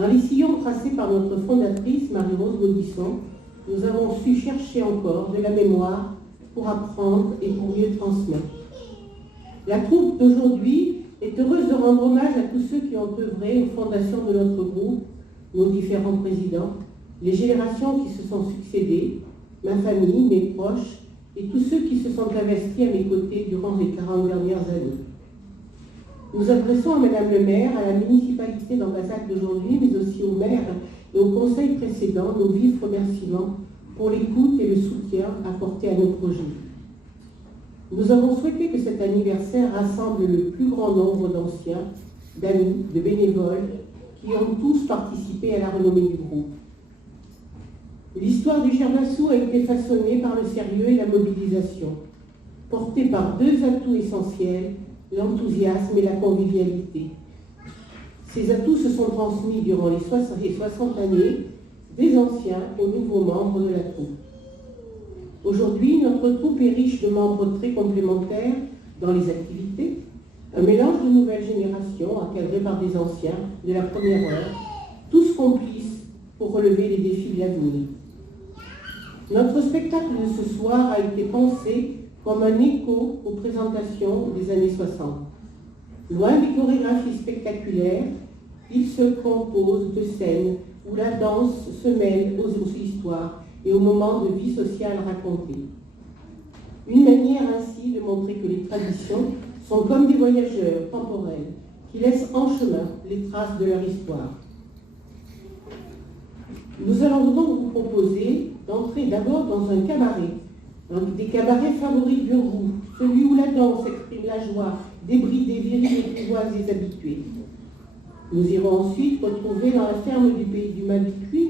Dans les sillons tracés par notre fondatrice, Marie-Rose Gaudisson, nous avons su chercher encore de la mémoire pour apprendre et pour mieux transmettre. La troupe d'aujourd'hui est heureuse de rendre hommage à tous ceux qui ont œuvré aux fondations de notre groupe, nos différents présidents, les générations qui se sont succédées, ma famille, mes proches et tous ceux qui se sont investis à mes côtés durant les 40 dernières années. Nous adressons à Madame le maire, à la municipalité d'Ambazac d'aujourd'hui, mais aussi au maire et au conseil précédent, nos vifs remerciements pour l'écoute et le soutien apportés à nos projets. Nous avons souhaité que cet anniversaire rassemble le plus grand nombre d'anciens, d'amis, de bénévoles qui ont tous participé à la renommée du groupe. L'histoire du Germassou a été façonnée par le sérieux et la mobilisation, portée par deux atouts essentiels, l'enthousiasme et la convivialité. Ces atouts se sont transmis durant les 60 années des anciens aux nouveaux membres de la troupe. Aujourd'hui, notre troupe est riche de membres très complémentaires dans les activités, un mélange de nouvelles générations encadrées par des anciens de la première heure, tous complices pour relever les défis de l'avenir. Notre spectacle de ce soir a été pensé comme un écho aux présentations des années 60. Loin des chorégraphies spectaculaires, il se compose de scènes où la danse se mêle aux histoires et aux moments de vie sociale racontés. Une manière ainsi de montrer que les traditions sont comme des voyageurs temporels qui laissent en chemin les traces de leur histoire. Nous allons donc vous proposer d'entrer d'abord dans un cabaret, un des cabarets favoris du groupe, celui où la danse exprime la joie, débridée, virile et grivoise des habitués. Nous irons ensuite retrouver dans la ferme du pays du Mabicui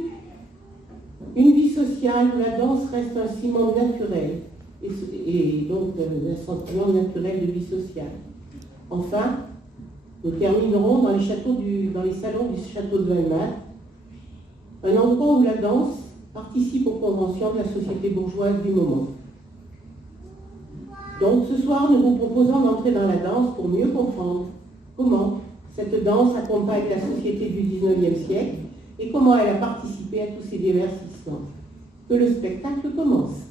une vie sociale où la danse reste un ciment naturel, et donc un sentiment naturel de vie sociale. Enfin, nous terminerons dans les salons du château de Weimar, un endroit où la danse participe aux conventions de la société bourgeoise du moment. Donc ce soir, nous vous proposons d'entrer dans la danse pour mieux comprendre comment cette danse accompagne la société du XIXe siècle et comment elle a participé à tous ces divertissements. Que le spectacle commence.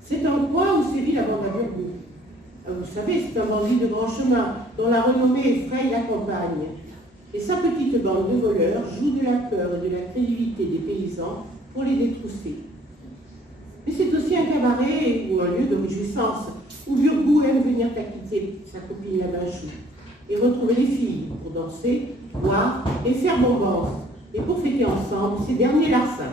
C'est un point où sévit la bande à Burgos. Vous savez, c'est un bandit de grand chemin dont la renommée effraie la campagne. Et sa petite bande de voleurs joue de la peur et de la crédulité des paysans pour les détrousser. Mais c'est aussi un cabaret ou un lieu de réjouissance où Burgos aime venir taquiner sa copine la Binchou et retrouver les filles pour danser, boire et faire bonbons, et pour fêter ensemble ces derniers larcins.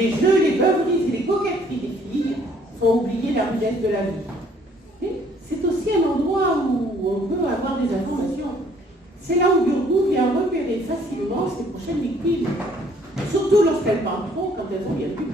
Les jeux, les beuveries et les coquetteries des filles font oublier la rudesse de la vie. Et c'est aussi un endroit où on peut avoir des informations. C'est là où Burgou vient repérer facilement ses prochaines victimes, surtout lorsqu'elles parlent trop quand elles ont bien vu.